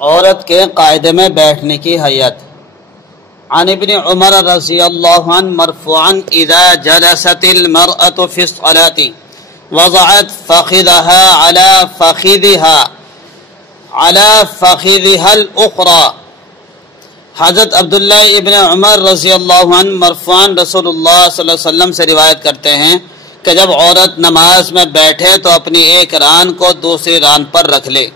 عورت کے قاعدے میں بیٹھنے کی حیت۔ عن ابن عمر رضی اللہ عنہ مرفوعا اذا جلست المرأة في الصلاة وضعت فخذها على فخذها الاخرى۔ حضرت عبداللہ ابن عمر رضی اللہ عنہ مرفوعا رسول اللہ صلی اللہ علیہ وسلم سے روایت کرتے ہیں کہ جب عورت نماز میں بیٹھے تو اپنی ایک ران کو دوسری ران پر رکھ لے۔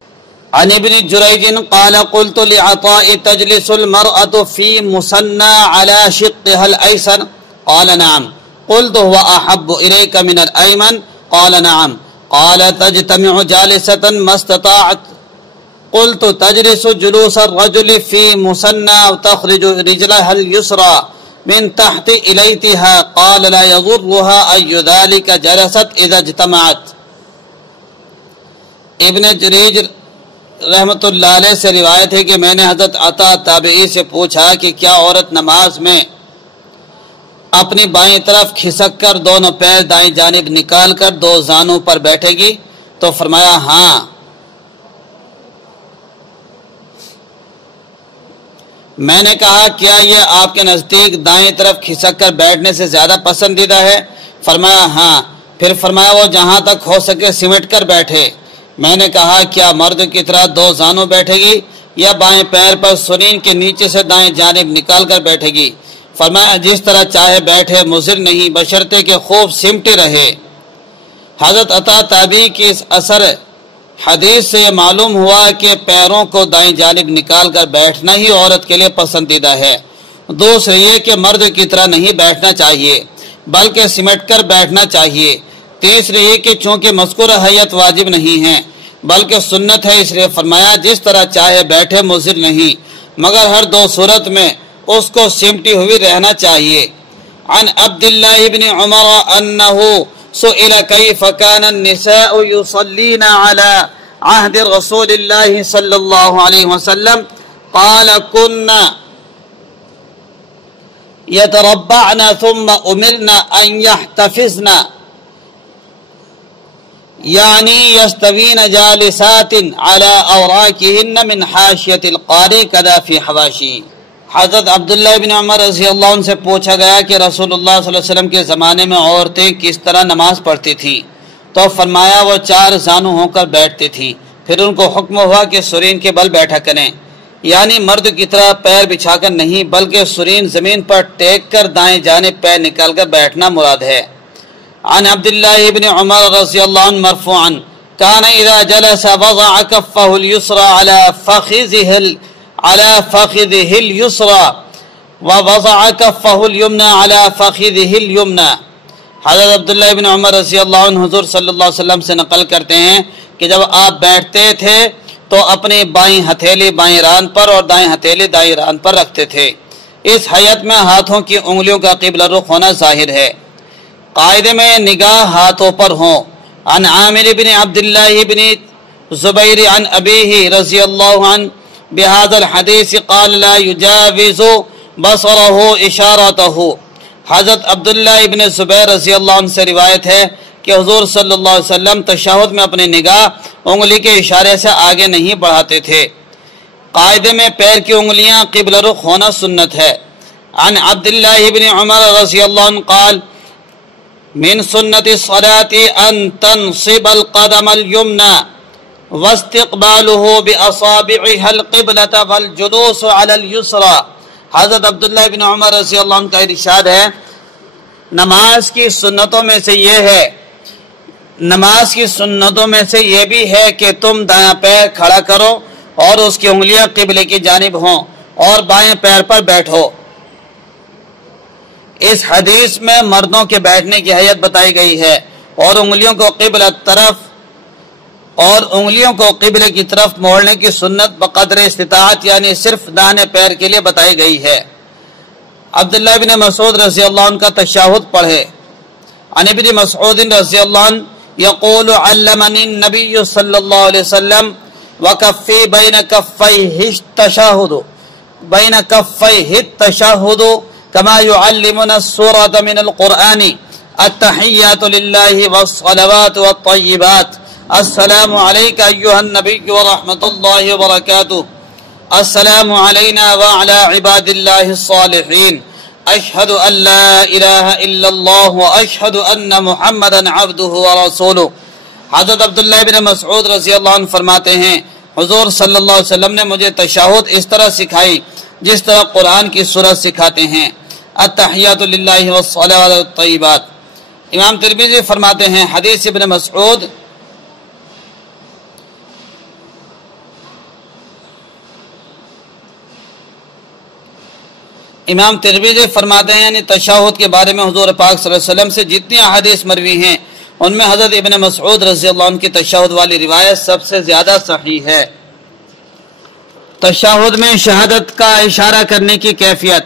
عن ابن جریج قال قلت لعطاء تجلس المرأة في مثنى على شقها الأيسر قال نعم قلت هو أحب إليك من الأيمن قال نعم قال تجتمع جالسة ما استطاعت قلت تجلس جلوس الرجل في مثنى وتخرج رجلها اليسرى من تحت إليتها قال لا يضرها أي ذلك جلست إذا اجتمعت۔ ابن جریج رحمت اللہ علیہ سے روایت ہے کہ میں نے حضرت عطا تابعی سے پوچھا کہ کیا عورت نماز میں اپنی بائیں طرف کھسک کر دونوں پیر دائیں جانب نکال کر دو زانوں پر بیٹھے گی؟ تو فرمایا ہاں۔ میں نے کہا کیا یہ آپ کے نزدیک دائیں طرف کھسک کر بیٹھنے سے زیادہ پسندیدہ ہے؟ فرمایا ہاں۔ پھر فرمایا وہ جہاں تک ہو سکے سمٹ کر بیٹھے۔ میں نے کہا کیا مرد کی طرح دو زانوں بیٹھے گی یا بائیں پیر پر سرین کے نیچے سے دائیں جانب نکال کر بیٹھے گی؟ فرمایا جس طرح چاہے بیٹھے، مضر نہیں بشرطے کہ خوب سمٹے رہے۔ حضرت عطا تابعی کی اس اثر حدیث سے یہ معلوم ہوا کہ پیروں کو دائیں جانب نکال کر بیٹھنا ہی عورت کے لیے پسندیدہ ہے۔ دوسرے یہ کہ مرد کی طرح نہیں بیٹھنا چاہیے بلکہ سمٹ کر بیٹھنا چاہیے۔ تیسرے یہ کہ چونکہ مذکورہ حیت واجب نہیں ہے بلکہ سنت ہے، اس لیے فرمایا جس طرح چاہے بیٹھے، مضر نہیں، مگر ہر دو صورت میں اس کو سمٹی ہوئی رہنا چاہیے۔ عن عبداللہ بن عمر انہ سئل کیف کان النساء یصلین علی عہد رسول اللہ صلی اللہ علیہ وسلم قال كنا يتربعن ثم امرنا ان يحتفظن یعنی یستوین جالسات علی اوراکہن من حاشیۃ القاری کذا فی حواشی۔ حضرت عبداللہ بن عمر رضی اللہ عنہ سے پوچھا گیا کہ رسول اللہ صلی اللہ علیہ وسلم کے زمانے میں عورتیں کس طرح نماز پڑھتی تھیں؟ تو فرمایا وہ چار زانو ہو کر بیٹھتی تھی، پھر ان کو حکم ہوا کہ سرین کے بل بیٹھا کریں، یعنی مرد کی طرح پیر بچھا کر نہیں بلکہ سرین زمین پر ٹیک کر دائیں جانب پیر نکال کر بیٹھنا مراد ہے۔ عن عبداللہ بن عمر رضی اللہ عنہ مرفوعا كان اذا جلس وضع كفه اليسرى على فخذه اليسرى ووضع كفه اليمنى على فخذه اليمنى۔ حضرت عبداللہ بن عمر رضی اللہ عنہ حضور صلی اللہ علیہ وسلم سے نقل کرتے ہیں کہ جب آپ بیٹھتے تھے تو اپنی بائیں ہتھیلی بائیں ران پر اور دائیں ہتھیلی دائیں ران پر رکھتے تھے۔ اس حیت میں ہاتھوں کی انگلیوں کا قبلہ رخ ہونا ظاہر ہے، قاعدے میں نگاہ ہاتھوں پر ہوں۔ عن عامر بن عبداللہ بن زبیر عن ابیہ رضی اللہ عنہ بهذا الحدیث قال لا يجاوز بصره اشارته۔ حضرت عبداللہ ابن زبیر رضی اللہ عنہ سے روایت ہے کہ حضور صلی اللہ علیہ وسلم تشہد میں اپنی نگاہ انگلی کے اشارے سے آگے نہیں بڑھاتے تھے۔ قاعدے میں پیر کی انگلیاں قبلہ رخ ہونا سنت ہے۔ عن عبداللہ بن عمر رضی اللہ عنہ قال من سنت الصلاة ان تنصب القدم اليمنى واستقباله باصابعها القبلة والجلوس على اليسرى۔ حضرت عبداللہ بن عمر رضی اللہ عنہ کا ارشاد ہے نماز کی سنتوں میں سے یہ بھی ہے کہ تم دایاں پیر کھڑا کرو اور اس کی انگلیاں قبلے کی جانب ہوں اور بائیں پیر پر بیٹھو۔ اس حدیث میں مردوں کے بیٹھنے کی حیت بتائی گئی ہے اور انگلیوں کو قبلے کی طرف موڑنے کی سنت بقدر استطاعت یعنی صرف داہنے پیر کے لیے بتائی گئی ہے۔ عبداللہ بن مسعود رضی اللہ عنہ کا تشہد پڑھے۔ عن ابن مسعود رضی اللہ عنہ یقول علمنی النبی صلی اللہ علیہ وسلم وکفی بین کفیہ التشہد كما يعلمنا السورة من القرآن التحيات لله والصلوات والطيبات السلام عليك أيها النبي ورحمة الله وبركاته السلام علینا وعلی عباد اللہ الصالحین اشہد ان لا الہ الا اللہ واشہد ان محمدا عبدہ ورسولہ۔ حضرت عبداللہ بن مسعود رضی اللہ عنہ فرماتے ہیں حضور صلی اللہ علیہ وسلم نے مجھے تشہد اس طرح سکھائی جس طرح قرآن کی سورت سکھاتے ہیں، التحیات للہ والصلوات والطیبات۔ امام ترمذی فرماتے ہیں حدیث ابن مسعود امام ترمذی فرماتے ہیں یعنی تشہد کے بارے میں حضور پاک صلی اللہ علیہ وسلم سے جتنی احادیث مروی ہیں ان میں حضرت ابن مسعود رضی اللہ عنہ کی تشہد والی روایت سب سے زیادہ صحیح ہے۔ تشہد میں شہادت کا اشارہ کرنے کی کیفیت۔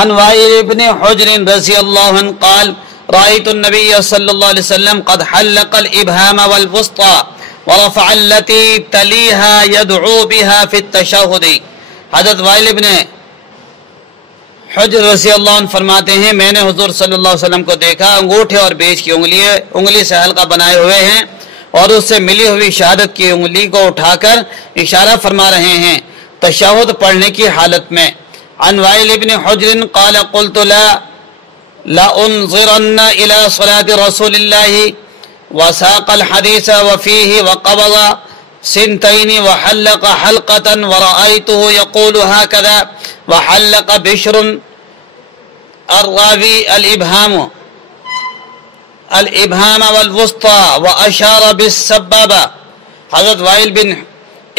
عن وائل ابن حجر رضی اللہ عنہ قال رأيت النبي صلى الله عليه وسلم قد حلق الإبهام والوسطى ورفع التي تليها يدعو بها في التشهد۔ حضرت وائل ابن حجر رضی اللہ عنہ فرماتے ہیں میں نے حضور صلی اللہ علیہ وسلم کو دیکھا انگوٹھے اور بیچ کی انگلی سے حلقہ بنائے ہوئے ہیں اور اس سے ملی ہوئی شہادت کی انگلی کو اٹھا کر اشارہ فرما رہے ہیں تشہد پڑھنے کی حالت میں۔ عن وائل ابن حجر قال قلت لا انظرن الى صلاة رسول الله وساق الحديث وفيه وقبض سنتين وحلق حلقة ورأيته يقول هكذا وحلق بشر الراوي الإبهام والوسطى وأشار بالسبابة۔ حضرت وائل بن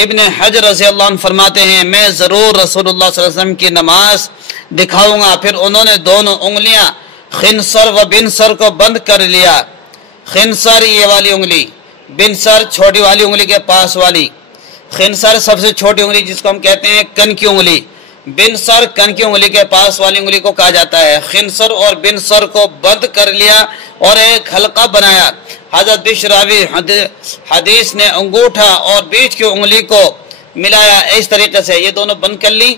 ابن حجر رضی اللہ عنہ فرماتے ہیں میں ضرور رسول اللہ صلی اللہ علیہ وسلم کی نماز دکھاؤں گا۔ پھر انہوں نے دونوں انگلیاں خنصر و بنصر کو بند کر لیا۔ خنصر یہ والی انگلی، بنصر چھوٹی والی انگلی کے پاس والی۔ خنصر سب سے چھوٹی انگلی جس کو ہم کہتے ہیں کن کی انگلی، بنصر کن کی انگلی کے پاس والی انگلی کو کہا جاتا ہے۔ خنصر اور بنصر کو بند کر لیا اور ایک حلقہ بنایا۔ حضرت بشراوی حدیث نے انگوٹھا اور بیچ کی انگلی کو ملایا اس طریقے سے، یہ دونوں بند کر لی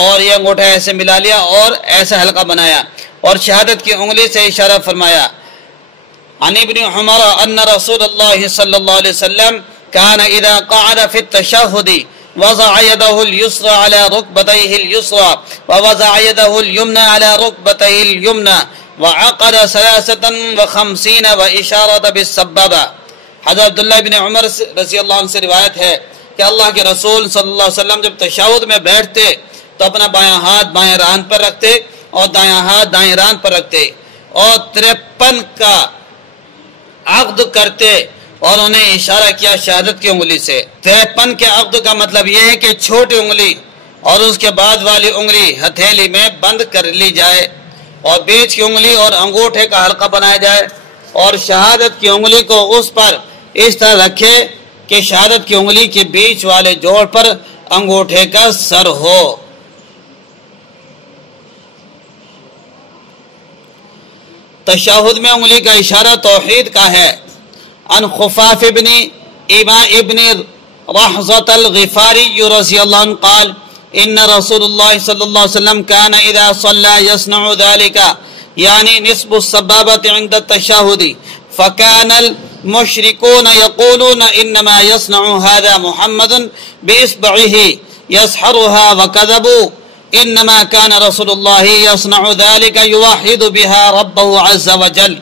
اور یہ انگوٹھا ایسے ملا لیا اور ایسا حلقہ بنایا اور شہادت کی انگلی سے اشارہ فرمایا۔ عن ابن عمر ان رسول اللہ صلی اللہ علیہ وسلم كان اذا قعد في التشهد وضع يده اليسرى على ركبتيه اليسرى ووضع يده اليمنى على ركبتيه اليمنى وعقد 53 واشارة بالسبابة۔ حضرت عبداللہ بن عمر رضی اللہ عنہ سے روایت ہے کہ اللہ کے رسول صلی اللہ علیہ وسلم جب تشہد میں بیٹھتے تو اپنا بایاں ہاتھ بائیں ران پر رکھتے اور دایاں ہاتھ دائیں ران پر رکھتے اور 53 کا عقد کرتے اور انہیں اشارہ کیا شہادت کی انگلی سے۔ 53 کے عقد کا مطلب یہ ہے کہ چھوٹی انگلی اور اس کے بعد والی انگلی ہتھیلی میں بند کر لی جائے اور بیچ کی انگلی اور انگوٹھے کا حلقہ بنایا جائے اور شہادت کی انگلی کو اس پر اس طرح رکھے کہ شہادت کی انگلی کے بیچ والے جوڑ پر انگوٹھے کا سر ہو۔ تشہد میں انگلی کا اشارہ توحید کا ہے۔ عن خفاف ابن ایما ابن رحزة الغفاری رضی اللہ عنہ قال ان رسول اللہ صلی اللہ علیہ وسلم كان اذا صلى يصنع ذلك يعني نصب السبابة عند التشهد فكان المشركون يقولون انما يصنع هذا محمد باصبعه يسحرها وكذبوا انما كان رسول الله يصنع ذلك يوحد بها ربه عز وجل۔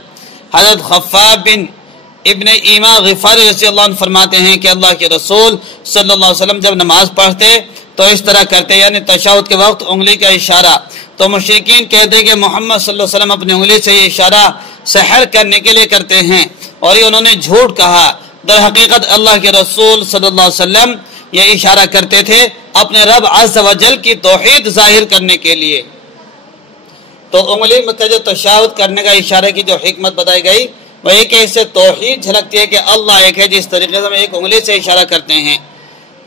حضرت خفاف بن ابن ایما غفاری رضی اللہ عنہ فرماتے ہیں کہ اللہ کے رسول صلی اللہ علیہ وسلم جب نماز پڑھتے تو اس طرح کرتے یعنی تشہد کے وقت انگلی کا اشارہ، تو مشرکین کہتے ہیں کہ محمد صلی اللہ علیہ وسلم اپنی انگلی سے یہ اشارہ سحر کرنے کے لیے کرتے ہیں اور یہ انہوں نے جھوٹ کہا۔ در حقیقت اللہ کے رسول صلی اللہ علیہ وسلم یہ اشارہ کرتے تھے اپنے رب عز و جل کی توحید ظاہر کرنے کے لیے۔ تو انگلی میں جو تشہد کرنے کا اشارے کی جو حکمت بتائی گئی وہ یہ کہ اس سے توحید جھلکتی ہے کہ اللہ ایک ہے، جس طریقے سے ہم ایک انگلی سے اشارہ کرتے ہیں۔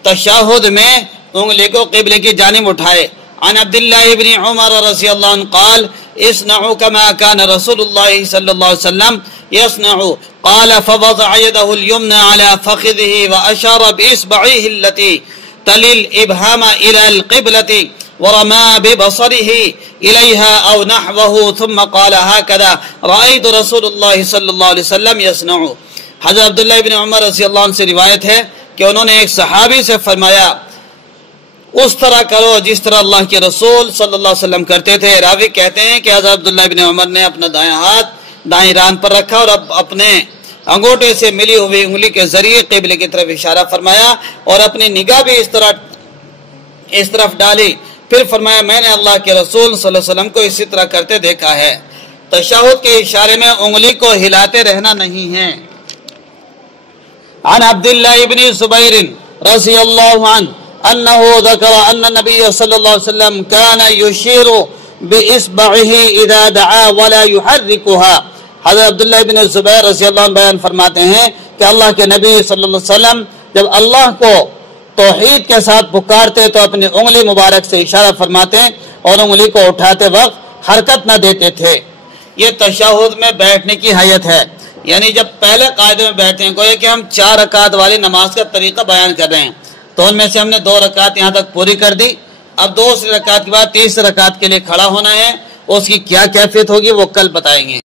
تشہد میں انگلی کو قبلے کی جانب اٹھائے۔ عن عبداللہ ابن عمر رضی اللہ عنہ قال اصنعوا كما كان رسول الله صلی اللہ علیہ وسلم يصنع قال فوضع يده اليمنى على فخذه واشار باصبعه التي تلي الابهام الى القبلة ورمى ببصره إليها أو نحوه ثم قال هكذا رأيت رسول الله صلی اللہ علیہ وسلم يصنع۔ حضرت عبداللہ ابن عمر رضی اللہ عنہ سے روایت ہے کہ انہوں نے ایک صحابی سے فرمایا اس طرح کرو جس طرح اللہ کے رسول صلی اللہ علیہ وسلم کرتے تھے۔ راوی کہتے ہیں کہ حضرت عبداللہ بن عمر نے اپنا دائیں ہاتھ دائیں ران پر رکھا اور اب اپنے انگوٹے سے ملی ہوئی انگلی کے ذریعے قبلے کی طرف اشارہ فرمایا اور اپنی نگاہ بھی اس طرف ڈالی، پھر فرمایا میں نے اللہ کے رسول صلی اللہ علیہ وسلم کو اسی طرح کرتے دیکھا ہے۔ تشہد کے اشارے میں انگلی کو ہلاتے رہنا نہیں ہے۔ عن عبداللہ ابن زبیر رضی اللہ عنہ انه ذکر ان النبی صلی اللہ علیہ وسلم كان يشير باصبعه اذا دعا ولا يحركها۔ حضرت عبداللہ ابن زبیر رضی اللہ عنہ بیان فرماتے ہیں کہ اللہ کے نبی صلی اللہ علیہ وسلم جب اللہ کو توحید کے ساتھ پکارتے تو اپنی انگلی مبارک سے اشارہ فرماتے اور انگلی کو اٹھاتے وقت حرکت نہ دیتے تھے۔ یہ تشہد میں بیٹھنے کی حیت ہے، یعنی جب پہلے قاعدے میں بیٹھتے ہیں، گویا کہ ہم 4 رکعت والی نماز کا طریقہ بیان کر رہے ہیں، تو ان میں سے ہم نے 2 رکعت یہاں تک پوری کر دی۔ اب 2 رکعت کے بعد 3 رکعت کے لیے کھڑا ہونا ہے، اس کی کیا کیفیت ہوگی وہ کل بتائیں گے۔